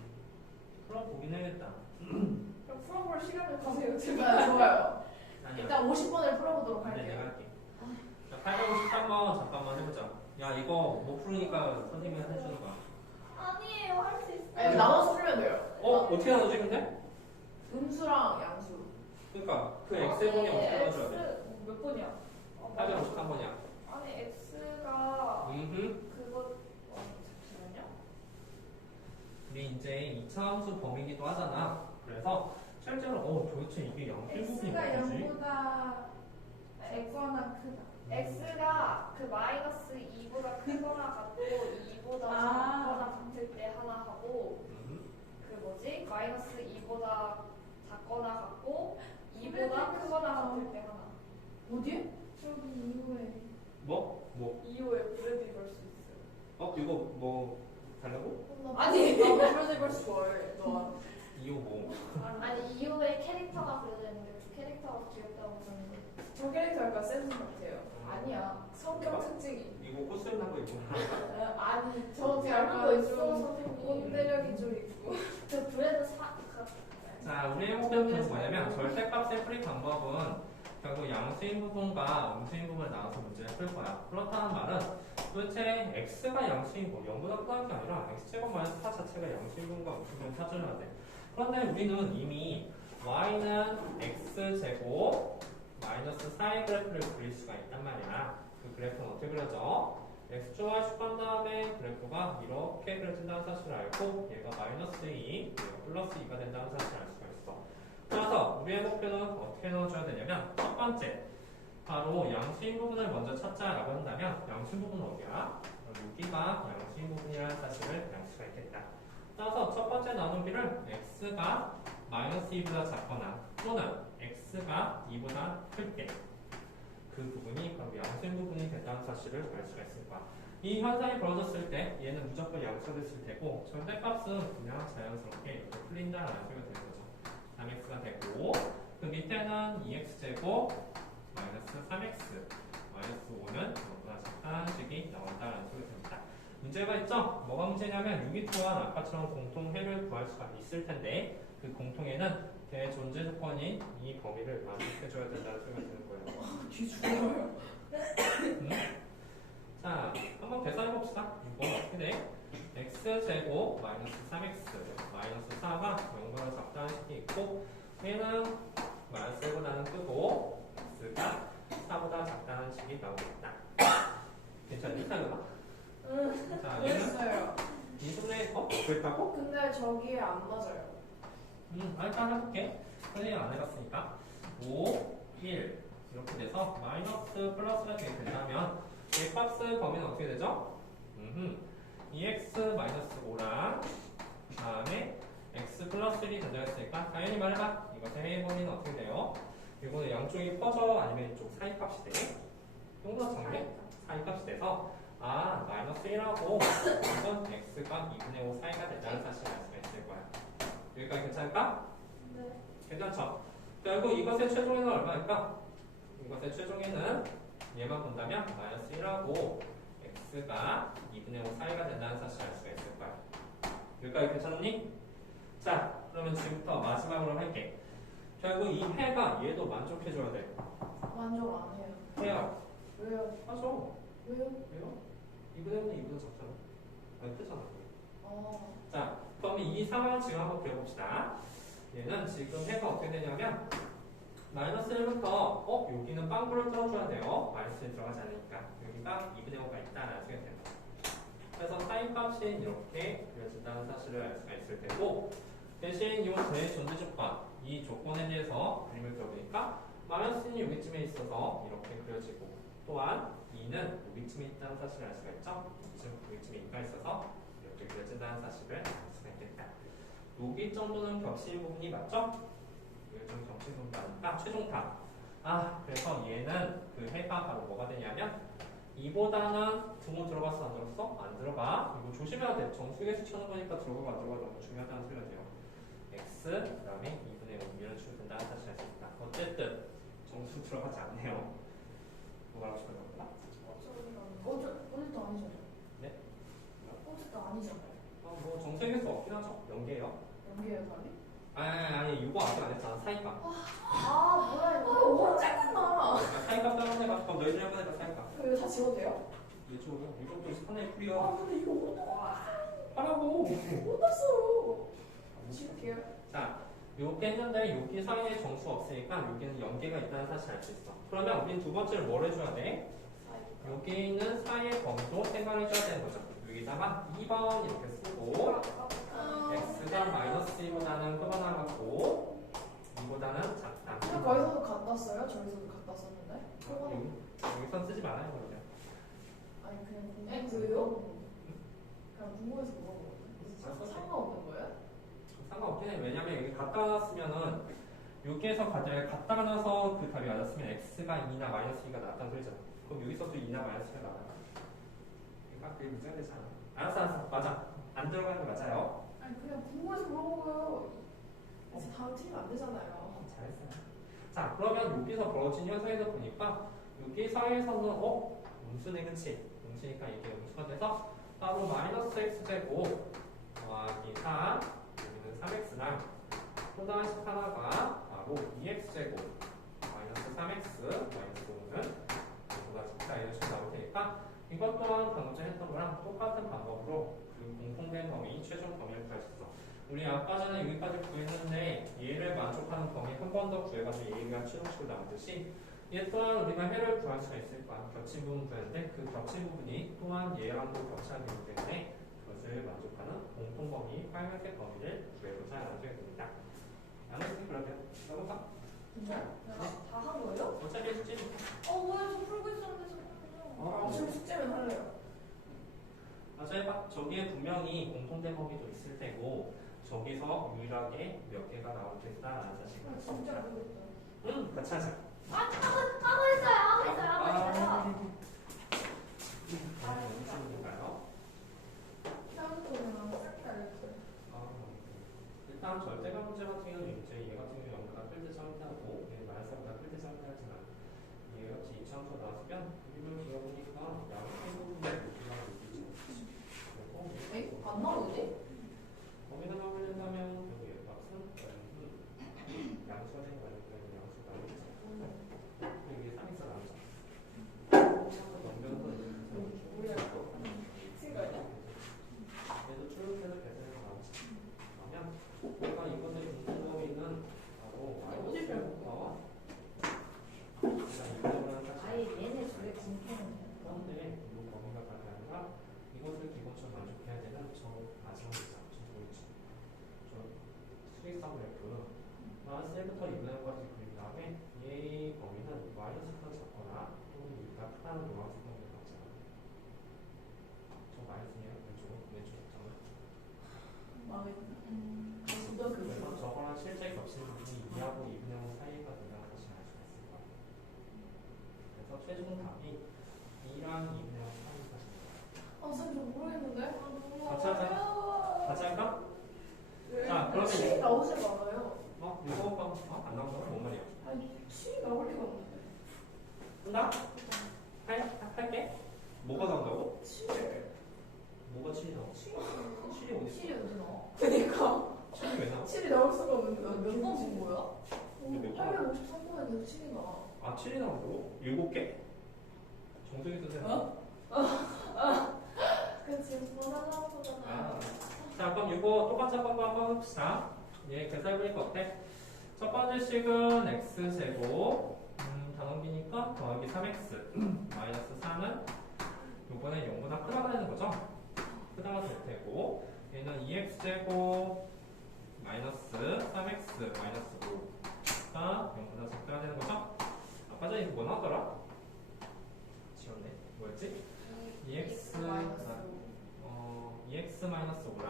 풀어보긴 해야겠다. 그럼 풀어볼 시간을 가세요. 제발 좋아요. 아니야. 일단 50번을 풀어보도록 근데 내가 할게요. 할게. 자, 853번 잠깐만 해보자. 야, 이거 못 풀으니까 선생님이 해주는 거야. 아니에요, 할 수 있어요. 아니 나눠서 풀면 돼요. 어떻게 나눠지 근데? 음수랑 양수. 그러니까 그 x제곱이 어떻게 나눠줘야 돼? 몇 번이야? 853번이야. 아니 x가 음. 그거 잠시만요. 우리 이제 이차함수 범위기도 하잖아. 그래서 실제로 도대체 이게 양실부분이 x가 뭐지? 0보다 작거나 크다. x가 그 마이너스 2보다 크거나 같고 2보다 작거나 같을 때 하나 하고 그 뭐지? 마이너스 2보다 작거나 같고 2보다 크거나 같을 때 하나. 어디? 저기 이후에 뭐? 이후에 브래디 걸 수 있어요. 이거 뭐 달라고? 아니 나 브라질버스 좋아해. 너. 이거 뭐? 아니 이후에 캐릭터가 그려져 있는데 그 캐릭터가 귀엽다고 그러는데. 저 캐릭터 약간 센스 같아요. 아니야. 성격 특징이. 이거 코스염한 거 있구나. 아니 저 닮은 거 약간 있어 좀 선생님. 꽃대력이 좀 있고. 저 브레드 자, 우리의 목표는 뭐냐면 절대값의 풀이 방법은 결국 양수인 부분과 음수인 부분을 나눠서 문제를 풀 거야. 그렇다는 말은 도대체 x가 양수인 거 0보다 크다는 게 아니라 x제곱 마이너스 4 자체가 양수인 부분과 음수인 부분을 찾아줘야 돼. 그런데 우리는 이미 y는 x제곱 마이너스 4의 그래프를 그릴 수가 있단 말이야. 그 그래프는 어떻게 그려져? x축과 축한 다음에 그래프가 이렇게 그려진다는 사실을 알고 얘가 마이너스 2, 얘가 플러스 2가 된다는 사실을 알 수가 있어. 따라서 우리의 목표는 어떻게 넣어줘야 되냐면 첫 번째, 바로 양수인 부분을 먼저 찾자라고 한다면 양수인 부분은 어디야? 여기가 양수인 부분이라는 사실을 알 수가 있겠다. 따라서 첫 번째 나누기를 x가 마이너스 2보다 작거나 또는 x가 2보다 클 때 그 부분이 바로 양수인 부분이 된다는 사실을 알 수가 있을 거야. 이 현상이 벌어졌을 때 얘는 무조건 양수가 됐을 테고 절대값은 그냥 자연스럽게 이렇게 풀린다라는 소리가 되는 거죠. 3x가 되고 그 밑에는 2x제곱 마이너스 3x 마이너스 5는 이거보다 작다는 식이 나온다라는 소리가 됩니다. 문제가 있죠? 뭐가 문제냐면 6이 또한 아까처럼 공통해를 구할 수가 있을 텐데 그 공통해는 대존재 조건인 이 범위를 만족해줘야 된다는 소리가 되는 거예요. 뒤 죽어요. 자, 괜찮니? 사연아? 응. 자, 얘는 그랬어요. 미분의 그랬다고? 근데 저기에 안 맞아요. 일단 해볼게. 선생님 안 해봤으니까 5, 1 이렇게 돼서 마이너스 플러스가 되게 된다면 이 값의 범위는 어떻게 되죠? 2x 마이너스 5랑 그 다음에 x 플러스 1이 존재했으니까 당연히 말해봐. 이것의 해의 범위는 어떻게 돼요? 이거는 양쪽이 퍼져 아니면 이쪽 사이값이 돼? 동그랗 정리? 사이값이 돼서 마이너스 1하고 이건 x가 2분의 5 사이가 된다는 사실을 알 수가 있을 거야. 여기까지 괜찮을까? 네. 괜찮죠? 결국 이것의 최종에는 얼마일까? 이것의 최종에는 얘만 본다면 마이너스 1하고 x가 2분의 5 사이가 된다는 사실을 알 수가 있을 거야. 여기까지 괜찮니? 자, 그러면 지금부터 마지막으로 할게. 결국 이 해가 얘도 만족해줘야 돼. 만족 안 해요. 해요. 왜요? 하죠. 왜요? 왜요? 2분의 5는 2분의 적잖아. 아니, 뜨잖아. 자, 그럼 이 상황을 지금 한번 그려봅시다. 얘는 지금 해가 어떻게 되냐면 마이너스 1부터 여기는 빵구를 뚫어줘야 돼요. 마이너스 1 들어가지 않으니까 여기가 2분의 5가 있다는 수가 된다. 그래서 사인 값이 이렇게 그려진다는 사실을 알 수가 있을 테고 대신 이 제 존재 조건 이 조건에 대해서 그림을 그려보니까 마이너스 1이 여기쯤에 있어서 이렇게 그려지고 또한 2는 여기쯤에 있다는 사실을 알 수가 있죠. 지금 여기쯤에 2가 있어서 이렇게 그려진다는 사실을 알 수가 있겠다. 여기 정도는 겹치는 부분이 맞죠? 여기 좀 겹치는 부분이 많으니까 최종탑. 그래서 얘는 그 해가 바로 뭐가 되냐면 2보다는 등호 들어갔어 안 들어갔어? 안 들어가. 이거 조심해야 돼. 정수계수 쳐는 거니까 들어가고 안 들어가 너무 중요하다는 소리가 돼요. x 그 다음에 2분의 5 이런 식으로 된다는 사실을 알 수 있다. 어쨌든 정수 들어가지 않네요. 뭐가 하고 싶은 거구나? 어제도 아니잖아요. 네? 어제도 아니잖아요. 뭐 정수계수 없긴 하죠. 연계예요. 연계예요, 답이? 아니 이거 아직 안 했잖아. 사이값. 뭐야 이거. 너무 짧구나. 사이값 따로 해봐. 그럼 너희들이 한번 해봐. 사이값. 이거 다 지워도 돼요? 이쪽으로 이것도 하나의 풀이야. 근데 이거 못 하라고. 났어요. 지울게요. 자, 요렇게 했는데 여기 사이에 정수가 없으니까 여기는 연계가 있다는 사실을 알 수 있어. 그러면 우린 두 번째로 뭘 해줘야 돼? 여기 있는 사이의 범위도 생각해줘야 되는 거죠. 여기다가 2번 이렇게 쓰고 x가 마이너스 2보다는 크거나 같고 2보다는 작다. 근데 거기서도 갖다 써요? 저기서도 갖다 썼는데? 여기선 쓰지 말아요 그러면. 아니 그냥 네, 궁금해서 왜요? 물어보는 그냥 궁금해서 물어보는 상관없는 거예요? 상관없긴 해. 왜냐면 여기 갖다 쓰면은 여기에서 갖다가 나서 그 답이 맞았으면 x가 2나 마이너스 2가 나왔다는 소리잖아. 그럼 여기서도 2나 마이너스 2가 나와요. 그러니까 그게 문제가 되지 않아. 알았어. 맞아. 안 들어가는 게 맞아요. 아니 그냥 궁금해서 물어보고요. 그래서 다음 틀리면 안 되잖아요. 잘했어요. 자, 그러면 여기서 벌어진 현상에서 보니까 여기 사이에서는 음수네, 그치? 음수니까 이게 음수가 돼서 따로 마이너스 x제곱 더하기 4 여기는 3x랑 또 다시 하나가 바로 2x제곱 마이너스 3x 마이너스 5는 보다 작다 이런 식으로 나올 테니까 이것 또한 방금 전에 했던 거랑 똑같은 방법으로 그 공통된 범위, 최종 범위를 구할 수 있어. 우리 아까 전에 여기까지 구했는데 얘를 만족하는 범위 한 번 더 구해가지고 얘가 최종식으로 나오듯이 얘 또한 우리가 해를 구할 수가 있을 거야. 겹친 부분 구했는데 그 겹친 부분이 또한 얘랑도 겹쳐야 되기 때문에 그것을 만족하는 공통 범위, 빨간색 범위를 구해보자 라는 소리가 됩니다. 안 했으니 그러면 넘어가. 진짜요? 다 한 거예요? 어차피 숙제. 뭐야 저 풀고 있었는데 잠깐만요. 아침 숙제면 할래요. 맞아 해봐. 저기에 분명히 공통된 범위도 있을 테고 저기서 유일하게 몇 개가 나올 테다라는 사실을 알수 진짜 있다. 모르겠어요. 같이 하자. 하고 있어요. 처음부터는 싹다 이렇게. 일단 절대값 문제 같은 경우는 이제 얘 같은 경우 0보다 클 때 정의하고 얘 마이너스보다 클 때 정의하지만 얘 같이 2차원에서 나왔으면 그림을 그려보니까 양의 부분에 여기가 여기지. 그리고 에이? 안 나오지? 거기다가 하려면 여기 값은 양수가 되는 거니까 양수가 아니지. 이게 3x 나오죠. 넘겨서 우리가 생각이야? 얘도 출력해서 계산해서 나오지. 그러면 내가 이것의 공통범위는 바로 어디 별거? 아예 얘네 둘의 하나는 노란색 하는 게 맞잖아. 저 마이너스네요. 왼쪽 잠깐만. 마음에 든다. 어떤 그래서 그 저거랑 실제 겹치는 부분이 2하고 2분의 5 사이가 된다는 것을 알 수가 있을 거야. 그래서 최종 답이 2랑 2분의 5 사이가 됩니다. 쌤, 저 모르겠는데? 같이 하자. 같이 할까? 자, 그러면 치 나오지 말아요. 이거 안 나온다고? 뭔 말이야? 아니, 치 나올 리가 없는데. 한다? 할게? 뭐가 나온다고? 치를. 뭐가 7이 나와? 7이 어디 있어? 실이 어디 나와? 그니까. 7이 왜 나와? 7이 나올 수가 없는데. 몇 번 본 거야? 근데 몇 번? 853번에 계속 7이 나와. 아 7이 나온다고? 7개? 정석이 쓰세요. 그치 보다 나온 거잖아요. 자 그럼 이거 똑같은 거 한번 해봅시다. 얘 계산해보니까 어때? 첫 번째 식은 x제곱 단원비니까 더하기 3x 마이너스 3은 요번에 0보다 크다가 되는 거죠? 크다가 될 테고 얘는 2x제곱 마이너스 3x 마이너스 5가 0보다 작다가 되는 거죠? 아까 전에 이거 뭐 나왔더라? 지웠네. 뭐였지? 2x 마이너스 5랑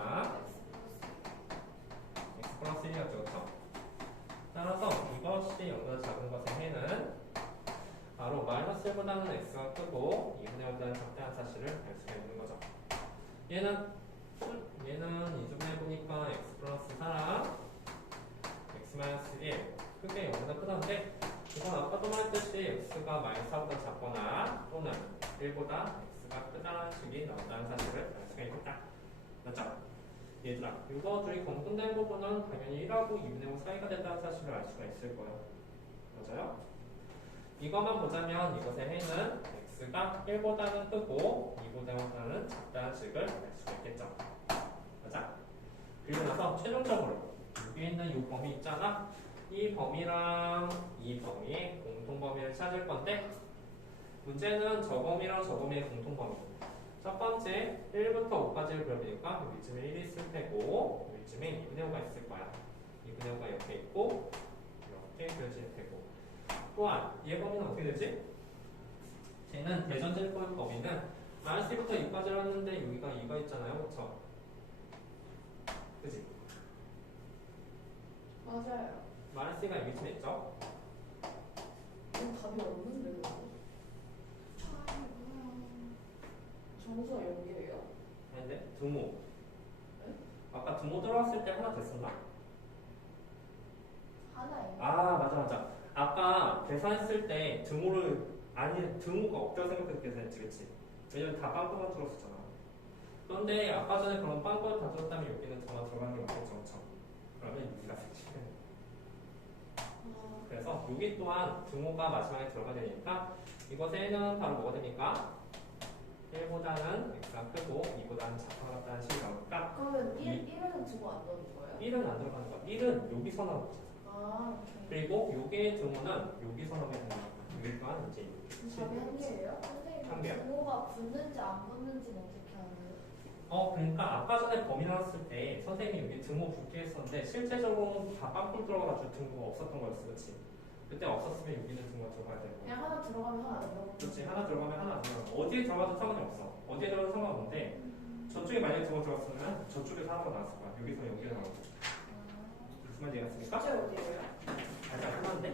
x 플러스 1이었죠, 그렇죠? 따라서 이것이 0보다 작은 것의 해는 바로 마이너스 1보다는 x가 크고 2분의 5보다는 작다는 사실을 알 수가 있는 거죠. 얘는 이중에 해보니까 x 플러스 4랑 x 마이너스 1 크게 0보다 크다는데 이건 아까도 말했듯이 x가 마이너스 4보다 작거나 또는 1보다 x가 크다는 식이 나온다는 사실을 알 수가 있겠다. 맞죠? 얘들아, 이거 둘이 공통된 부분은 당연히 1하고 2분의 5 사이가 된다는 사실을 알 수가 있을 거예요. 맞아요? 이것만 보자면 이것의 해는 x가 1보다는 크고 2보다는 작다는 식을 알 수가 있겠죠. 맞아? 그리고 나서 최종적으로 여기 있는 이 범위 있잖아. 이 범위랑 이 범위의 공통범위를 찾을 건데 문제는 저 범위랑 저 범위의 공통범위. 첫 번째 1부터 5까지를 그려보니까 여기쯤에 1이 있을 테고 여기쯤에 2분의 5가 있을 거야. 2분의 5가 옆에 있고 이렇게 그려질 테고 또한 얘 범위는 어떻게 되지? 쟤는 대전제곱 범위는 마이너스 1부터 2까지를 했는데 여기가 2가 있잖아요. 그쵸? 그치? 맞아요. 마이너스 2가 여기쯤에 있죠? 이건 답이 없는데, 이거. 정수가 연기예요? 아닌데? 등호. 네? 아까 등호 들어갔을 때 하나 됐었나? 하나예요. 아 맞아. 아까 계산했을 때 등호가 없다고 생각해서 계산했지, 그치? 왜냐면 다 빵꾸만 들었었잖아. 그런데 아까 전에 그런 빵꾸를 다 들었다면 여기는 등호가 들어가는 게 맞겠죠, 그쵸? 그러면 여기가 색칠. 그래서 여기 또한 등호가 마지막에 들어가야 되니까 이것에는 바로 뭐가 됩니까? 1보다는 x가 크고 2보다는 작다가 같다는 식이 나오니까 그러면 1에는 두고 안 넣는 거예요? 1은 안 들어가는 거야. 1은 여기서 나오고 아, 오케이. 그리고 요게 등호는 여기서 나오게 되는 거야. 여기 또한 이제 답이 한 개예요? 한 개야. 선생님 부모가 붙는지 안 붙는지는 어떻게 알아요? 그러니까 아까 전에 범위 나왔을 때 선생님이 여기 등호 붙게 했었는데 실제적으로는 다 빵꿀 들어가가지고 등호가 없었던 거였어, 그렇지? 그때 없었으면 여기는 등호가 들어가야 되는 거야. 그냥 하나 들어가면 하나 안 들어가면. 그렇지. 하나 들어가면 하나 안 들어가면 어디에 들어가도 상관이 없어. 어디에 들어가도 상관없는데 저쪽에 만약에 등호 들어갔으면 저쪽에서 하나가 나왔을 거야. 여기서 여기가 나오고. 무슨 말인지 알았습니까? 진짜 어디예요? 잘 끝났는데?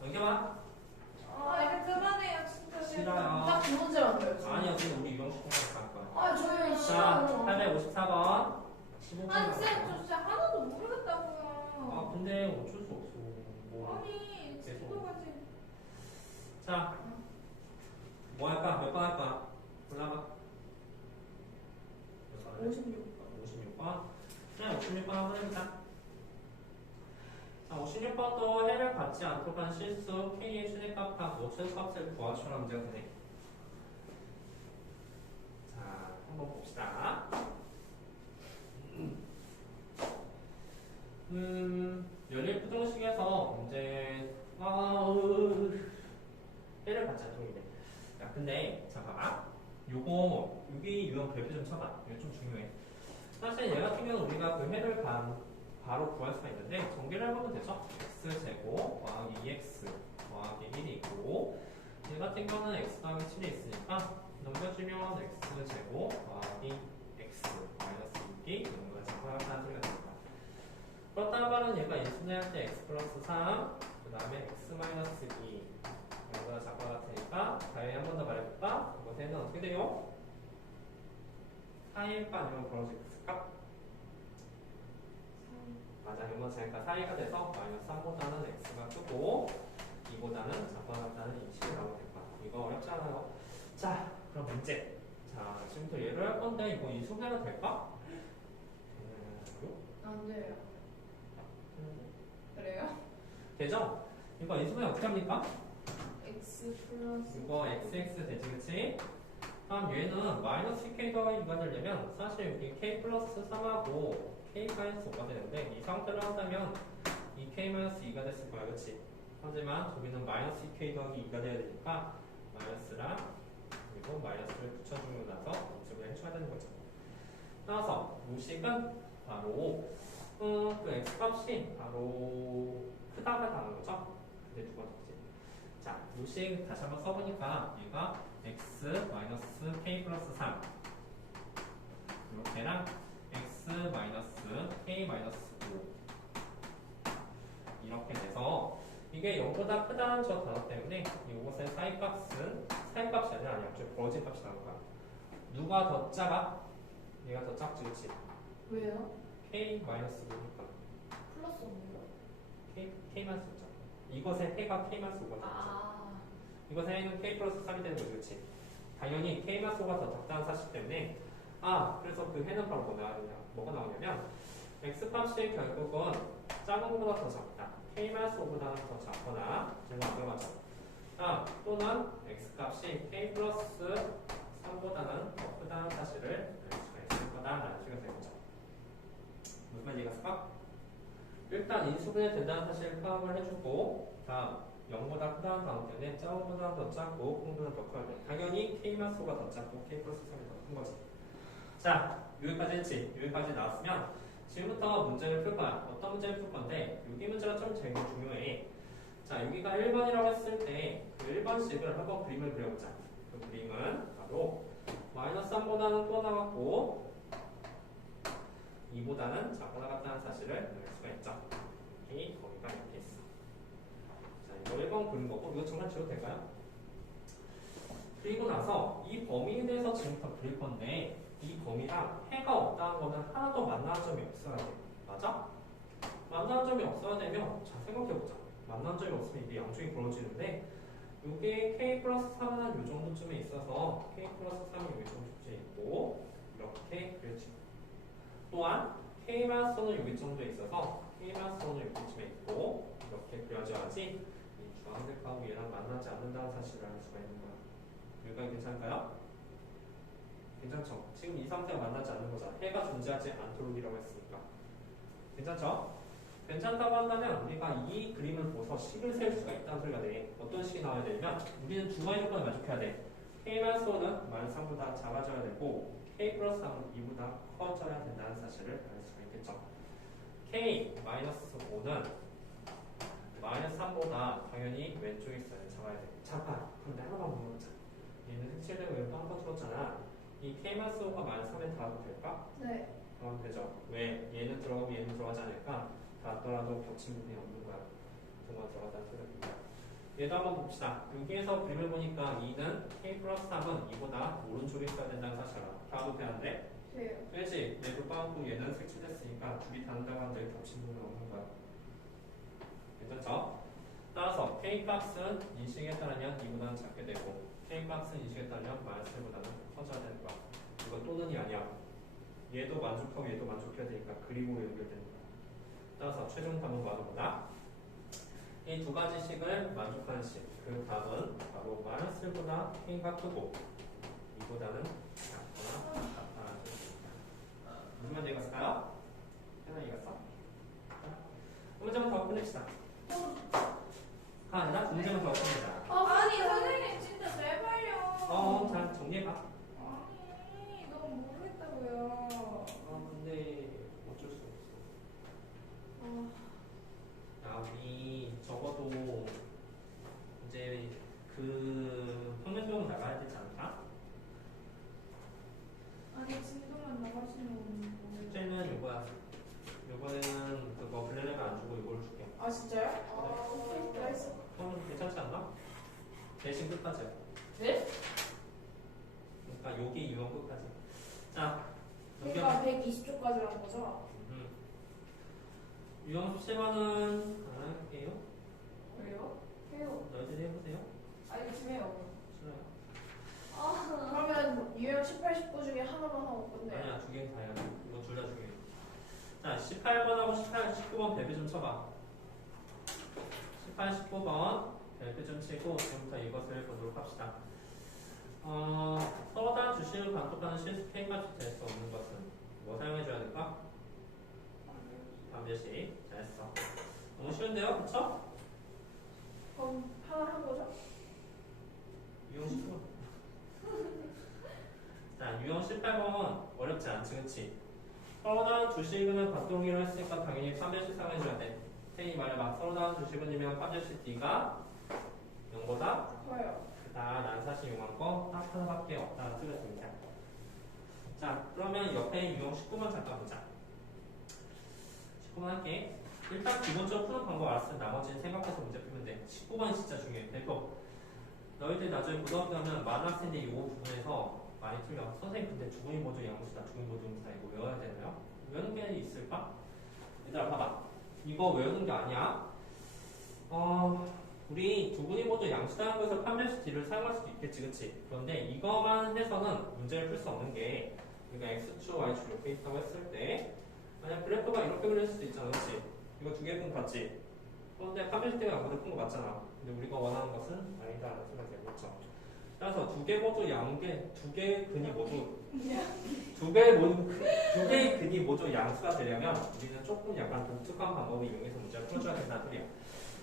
넘겨봐. 이제 그만해요 진짜. 싫어요. 딱 두 문제만 돼요. 지금. 아니야, 지금 우리 이런 식으로 갈 거야. 저희 자, 싫어요. 854번. 15분 아니 쌤, 저 남았어. 진짜 하나도 모르겠다고요. 근데 어쩔 수 없어. 뭐. 아니 친구까지. 자, 뭐 할까? 몇 번 할까? 골라봐. 56번. 56번. 그냥 56번 한번 해보자. 자, 56번도 해를 받지 않도록 한 실수 K의 최대값하고 최소값을 구하시라는 문제가 되네. 자, 한번 봅시다. 연일 부등식에서 문제 해를 받지 않도록 이래. 야, 근데 자 봐봐. 여기 유형 별표 좀 쳐봐. 이거 좀 중요해. 사실 얘 같은 경우는 우리가 그 해를 바로 구할 수가 있는데 전개를 해보면 되죠. x제곱 더하기 2x 더하기 1이고 얘 같은 경우는 x 더하기 7이 있으니까 넘겨주면 x제곱 더하기 x 마이너스 6이 이런 거가 작화같다는 소리가 됩니다. 그렇다는 말은 얘가 인수분해할 때 x 플러스 3, 그 다음에 x 마이너스 2 이런 거가 작화 같으니까 다행히 한 번 더 말해볼까? 이것에는 어떻게 돼요? 4일까 아니면 벌어질까? 맞아, 이건 제가 4위가 돼서 마이너스 3보다는 x가 크고 2보다는 작과 같다는 인식이 나오게 될 거야. 이거 어렵지 않아요? 자, 그럼 문제. 자, 지금부터 얘를 할 건데 이거 인수분해가 될까? 안 돼요. 그래요? 되죠? 이거 인수분해 어떻게 합니까? x 플러스 이거 xx 되지, 그치? 그럼 얘는 마이너스 k 더하기 2가 되려면 사실 여기 k 플러스 3하고 k 마이너스 5가 되는데 이 상태로 한다면 이 k 마이너스 2가 됐을 거야, 그치? 하지만 저기는 마이너스 k 더하기 2가 돼야 되니까 마이너스랑 그리고 마이너스를 붙여주고 나서 인수분해 해줘야 되는 거죠. 따라서 무식은 바로 그 x값이 바로 크다가 나오는 거죠. 근데 누가 적지? 자, 무식 다시 한번 써보니까 얘가 x 마이너스 k 플러스 3 이렇게랑 x 마이너스 k 마이너스 5 이렇게 돼서 이게 0보다 크다는 저 단어 때문에 이것의 사이값은 사이값이 아니라 양쪽에 벌어진 값이 나올 거야. 누가 더 작아? 얘가 더 작지, 그치? 왜요? k 마이너스 5니까 플러스 없는 거. k 마이너스 5죠. 이것의 해가 k 마이너스 5가 작죠. 아, 이것의 해는 k 플러스 3이 되는 거지, 그치? 당연히 k 마이너스 5가 더 작다는 사실 때문에 그래서 그 해는 바로 뭐가 나오냐면 x 값이 결국은 작은 것보다 더 작다. k 마이너스 5보다는 더 작거나 제가 안 들어가죠. 또는 x 값이 k 플러스 3보다는 더 크다는 사실을 알 수가 있을 거다라는 식이 되는 거죠. 무슨 말인지 이해갔을까? 일단 인수분해 된다는 사실을 파악을 해주고 다음 0보다 크다는 단어 때문에 작은 보다 더 작고 콩보다 더 커야 돼. 당연히 K마스가 더 작고 K 플러스 3이 더 큰 거지. 자, 여기까지 했지? 여기까지 나왔으면 지금부터 문제를 풀 거야. 어떤 문제를 풀 건데 여기 문제가 좀 제일 중요해. 자, 여기가 1번이라고 했을 때 그 1번씩을 한번 그림을 그려보자. 그 그림은 바로 마이너스 3보다는 크거나 같고 2보다는 작거나 같다는 사실을 알 수가 있죠. 이 거기가 이렇게 있어. 자, 이거 1번 그린 거고 이거 정말 지워도 될까요? 그리고 나서 이 범위에 대해서 지금부터 그릴 건데 이 범위랑 해가 없다는 거는 하나도 만나는 점이 없어야 돼. 맞아? 만나는 점이 없어야 되면 자 생각해보자. 만나는 점이 없으면 이게 양쪽이 벌어지는데 이게 k 플러스 3은 이 정도쯤에 있어서 k 플러스 3이 이 정도쯤에 있고 이렇게 그려지고 또한 k 마이너스는 여기 정도에 있어서 k 마이너스는 여기쯤에 있고 이렇게 그려져야지 이 주황색하고 얘랑 만나지 않는다는 사실을 알 수가 있는 거야. 여기까지 괜찮을까요? 괜찮죠? 지금 이 상태가 만나지 않는 거잖아. 해가 존재하지 않도록이라고 했으니까. 괜찮죠? 괜찮다고 한다면 우리가 이 그림을 보고서 식을 세울 수가 있다는 소리가 돼. 어떤 식이 나와야 되냐면 우리는 두 가지 조건을 만족해야 돼. K-1은 마이너스 3보다 작아져야 되고 K 플러스 3은 2보다 커져야 된다는 사실을 알 수가 있겠죠. K-5는 마이너스 3보다 당연히 왼쪽에 있어야 돼. 작아야 돼. 잠깐. 그런데 하나만 물어보자. 얘는 색칠되고 얘는 또 한 번 들었잖아. 이 K-5가 마이너스 3에 닿아도 될까? 네. 되죠. 왜? 얘는 들어가고 얘는 들어가지 않을까? 닿더라도 겹친 부분이 없는 거야. 동안 들어가다는 소리입니다. 얘도 한번 봅시다. 여기에서 그림을 보니까 2는 K 플러스 3은 2보다 오른쪽에 있어야 된다는 사실 알아. 닿아도 되는데? 돼요. 되지. 얘도 빠졌고 얘는 색칠됐으니까 둘이 닿는다고 하는데 겹친 부분이 없는 거야. 괜찮죠? 따라서 K 값은 인식에 따르면 2보다는 작게 되고 K 값은 인식에 따르면 마이너스 1보다는 커져야 되는 거야. 이거 또는이 아니야. 얘도 만족하고 얘도 만족해야 되니까 그림으로 연결되는 거야. 따라서 최종 답은 바로 뭐다? 이 두 가지 식을 만족하는 식. 그 답은 바로 마이너스 1보다 K가 크고 2보다는 작거나 같다는 뜻입니다. 무슨 말인지 이해갔을까요? 해나 이해갔어? 문제만 더 끝냅시다. 아니라 문제만 더 끝내자. 아니 선생님 진짜 제발요. 잘 정리해봐. 아니 너무 모르겠다고요. 근데 어쩔 수 없어. 야, 우리 적어도 이제 그 유형 끝까지. 자, 그러니까 120초까지라는 거죠? 유형 수시만은 안 할게요. 왜요? 해요. 너희들이 해보세요. 아니 지금요. 싫어요. 그러면 유형 18, 19 중에 하나만 하고 끝내요. 아니야, 두 개 다 해야 돼. 이거 둘 다 중요해. 자, 18번하고 18, 19번 별표 좀 쳐봐. 18, 19번 별표 좀 치고 지금부터 이것을 보도록 합시다. 서로 다른 주식을 반복하는 실수 K값이 될 수 없는 것은 뭐 사용해줘야 될까? 반별식. 잘했어. 너무 쉬운데요? 그쵸? 그럼 하나 한 거죠? 유형 19번. 자, 유형 18번 어렵지 않지, 그치? 서로 다른 주식은 반동이라고 했으니까 당연히 판별식 사용해줘야 돼. 태희 말해봐. 서로 다른 주식은이면 판별식 D가 0보다 커요. 크다. 난 사실 용한 거 딱 하나밖에 없다고 쓰겠습니다. 자, 그러면 옆에 유형 19번 잠깐 보자. 19번 할게. 일단 기본적으로 푸는 방법 알았으면 나머지는 생각해서 문제 풀면 돼. 19번이 진짜 중요해. 대표. 너희들 나중에 고등학교 가면 많은 학생들이 이 부분에서 많이 틀려. 선생님 근데 두 분이 모두 양수다, 두 분이 모두 음수다. 이거 외워야 되나요? 외우는 게 있을까? 얘들아 봐봐. 이거 외우는 게 아니야. 우리 두 분이 모두 양수다는 것에서 판별식 D를 사용할 수도 있겠지, 그치? 그런데 이거만 해서는 문제를 풀 수 없는 게 우리가 X축, Y축 이렇게 있다고 했을 때 만약 그래프가 이렇게 그릴 수도 있잖아, 그치? 이거 두 개 분 같지? 그런데 판별식 D가 아무래도 큰 거 맞잖아. 근데 우리가 원하는 것은 아니다라는 생각이 들었죠. 따라서 두 개 모두 두 개의 근이 모두 양수가 되려면 우리는 조금 약간 독특한 방법을 이용해서 문제를 풀어줘야 된다는 소리야.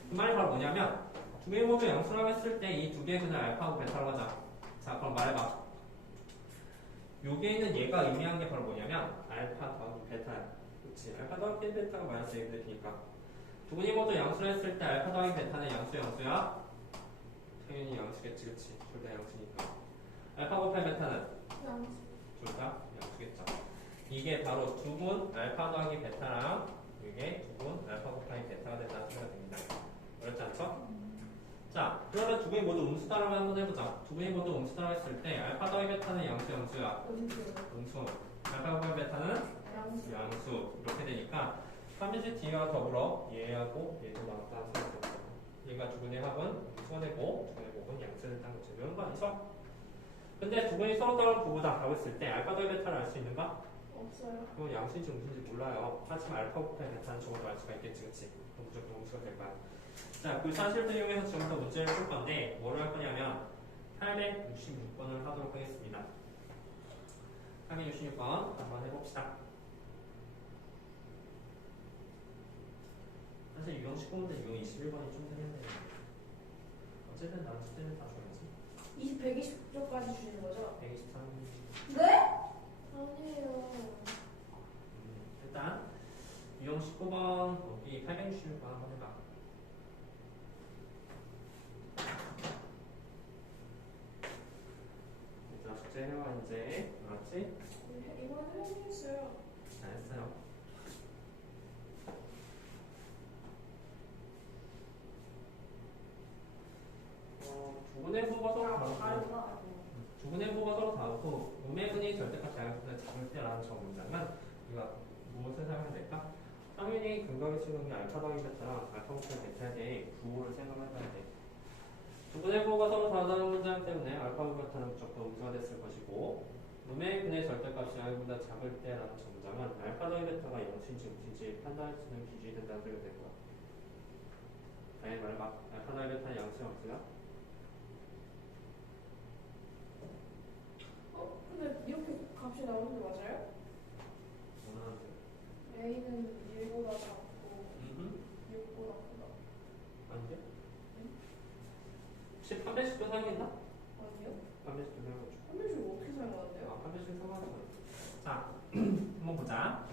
그 말이 바로 뭐냐면 두 개 모두 양수라고 했을 때 이 두 개의 근을 알파하고 베타라고 하자. 자, 그럼 말해봐. 여기에 있는 얘가 의미하는 게 바로 뭐냐면 알파 더하기 베타야. 그렇지? 알파 더하기 베타가 마이너스 1이 되니까 두 분이 모두 양수를 했을 때 알파 더하기 베타는 양수야? 당연히 양수겠지, 그치? 둘 다 양수니까. 알파 곱하기 베타는? 양수. 둘 다 양수겠죠. 이게 바로 두 분 알파 더하기 베타랑 이게 두 분 알파 곱하기 베타가 된다는 소리가 됩니다. 어렵지 않죠? 자, 그러면 두 분이 모두 음수다라고 한번 해보자. 두 분이 모두 음수다라고 했을 때 알파 더하기 베타는 양수야? 음수. 알파 곱하기 베타는? 양수. 이렇게 되니까 판별식 D와 더불어 얘하고 얘도 나왔다는 소리가 됩니다. 얘가 두 분의 합은 음수가 되고 두 분의 곱은 양수가 된다는 거죠. 이런 거 아니죠? 근데 두 분이 서로 다른 부부다라고 했을 때 알파 더하기 베타를 알 수 있는가? 없어요. 그건 양수인지 음수인지 몰라요. 하지만 알파 곱하기 베타는 적어도 알 수가 있겠지, 그치? 그럼 무조건 음수가 될 거야. 자, 그 사실들 이용해서 지금부터 문제를 풀 건데 뭐를 할 거냐면 866번을 하도록 하겠습니다. 866번 한번 해봅시다. 사실 유형 19번인데 유형 21번이 좀 되겠네요. 어쨌든 나는 숙제는 다 줘야지. 120초까지 주시는 거죠? 123. 네? 아니에요. 일단 유형 19번 여기 866번 한번 해봐. 일단 숙제 해와 이제 알았지? 이건 해주셨어요. 잘했어요. 두 분의 부가 서로 다르고 두 분의 부가 서로 다르고 음의 절대값 자연수는 작을 때라는 저 문장은 우리가 무엇을 사용해야 될까? 당연히 근거를 쓰는 게 알파 더하기 베타랑 알파 곱하기 베타에 대해 부호를 생각해봐야 돼. 두 분의 부호가 서로 다르다는 문장 때문에 알파 곱하기 베타는 무조건 음수가 됐을 것이고 음의 근의 절대값이 I보다 작을 때라는 저 문장은 알파 더하기 베타가 영수인지 음수인지 판단할 수 있는 기준이 된다는 소리가 될 거야. 당연히 말해봐. 알파 더하기 베타는 양수야, 음수야? 근데 이렇게 값이 나오는 게 맞아요? 원하는 대로. A는 1보다 작고 6보다 크다. 아닌데? 혹시 판별식도 사용했나? 아니요? 판별식도 사용했죠. 판별식 어떻게 사용하는데요? 판별식 사용하는 거예요. 자, 한번 보자.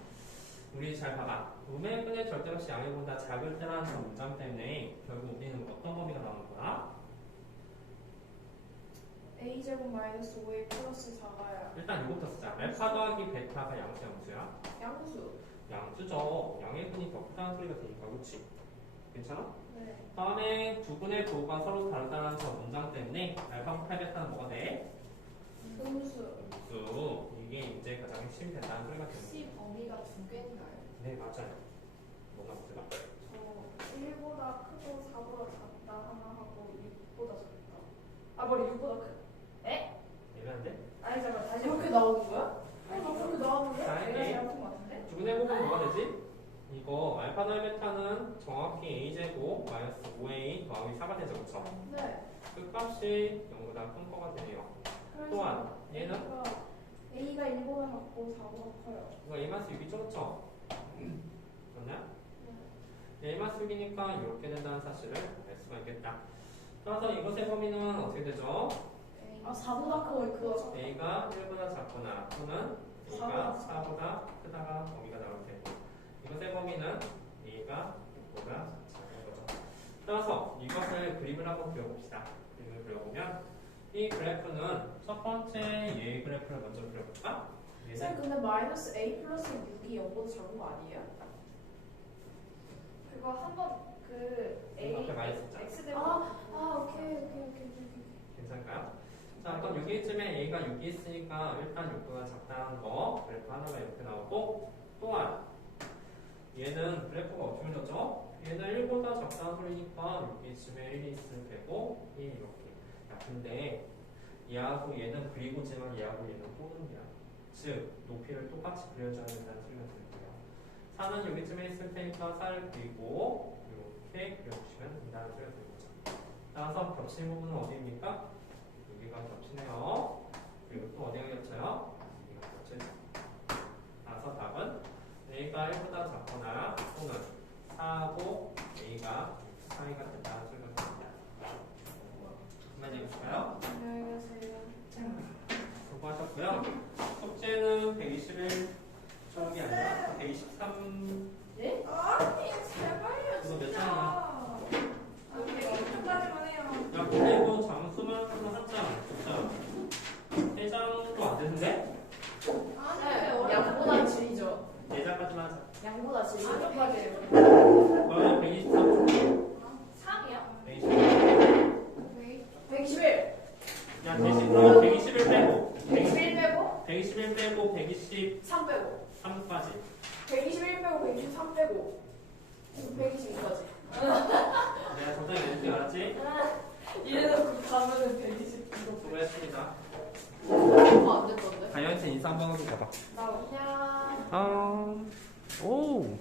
우리 잘 봐봐. 음의 근의 절대값이 양의보다 작을 때라는 저 문장 때문에 결국 우리는 어떤 범위가 나오는 거야? A제곱 마이너스 5A 플러스 4가요. 일단 이것부터 쓰자. 알파 더하기 베타가 양수, 양수야? 양수. 양수죠. 양의 근이 더 크다는 소리가 되니까, 그렇지? 괜찮아? 네. 다음에 두 분의 부호가 서로 다르다는 저 문장 때문에 알파 곱하기 베타는 뭐가 돼? 음수. 음수. 네, 맞아요. 뭐가 없을까? 저 1보다 크고 4보다 작다 하나 하고 6보다 작다. 아 머리 6보다 크. 에? 애매한데? 아니 잠깐 다시 그렇게 나오는 거야? 그렇게 나오는데? 자, 내가 A. 잘못한 것 같은데? 두분해보면 뭐가 되지? 이거 알파 더하기 베타는 정확히 a제곱 마이너스 5a 더하기 4가 되죠, 그쵸? 네. 그 값이 0보다 큰 거가 되네요. 또한 얘는 A가 1보다 작고 4보다 커요. 이거 a 마이너스 6이죠, 그쵸? 맞나요? a 마이너스 6이니까 이렇게 된다는 사실을 알 수가 있겠다. 따라서 이것의 범위는 어떻게 되죠? 아 4보다 크고 그거. a가 1보다 작거나 또는 a가 4보다 크다가 범위가 나올 테고 이것의 범위는 a가 6보다 작은 거죠. 따라서 이것을 그림을 한번 그려봅시다. 그림을 그려보면 이 그래프는 첫 번째 얘 그래프를 먼저 그려볼까? 쌤 근데 마이너스 A 플러스 6이 0보다 작은 거 아니에요? 그거 한번 그 A 앞에 많이 썼잖아. X 대로 오케이. 괜찮을까요? 자, 그럼 여기쯤에 a가 6이 있으니까 일단 6보다 작다는 거 그래프 하나가 이렇게 나오고 또한 얘는 그래프가 어떻게 되죠? 얘는 1보다 작다는 소리니까 여기쯤에 1이 있을 테고 1 이렇게. 야, 근데 얘하고 얘는 그리고지만 얘하고 얘는 또는이야. 즉 높이를 똑같이 그려줘야 된다는 소리가 들고요. 4는 여기쯤에 있을 테니까 4를 그리고 이렇게 그려주시면 된다는 소리가 되는 거죠. 따라서 겹치는 부분은 어디입니까? 여기가 겹치네요. 그리고 또 어디가 겹쳐요? 여기가 겹쳐요. 따라서 답은 a가 1보다 작거나 또는 4하고 a가 6 사이가 된다는 소리가 됩니다. 한마디 해볼까요? 안녕히 계세요. 수고하셨고요. 숙제는 121 쪽이 아니라 123 예? 아니 제발요 그거 몇 진짜. 장이야? 아니 100점까지만 해요. 야, 근데 이거 장수만 한 장, 두 장, 3장도 안 되는데? 아니 네, 왜 양보다 질이죠. 4장까지만 하자. 양보다 질이죠. 여기까지. 그러면 123초. 3이요? 121. 121. 야, 대신 그러면 121 빼고. 121 빼고 121 빼고 123까지. 3 빼고 121 빼고 123 빼고 122까지. 내가 정답이 뭔지 알았지? 이래놓고 가면은 120 이거 수고했습니다. 안 됐던데? 다이어트 인사 한번 하고 가봐. 나 그냥 오.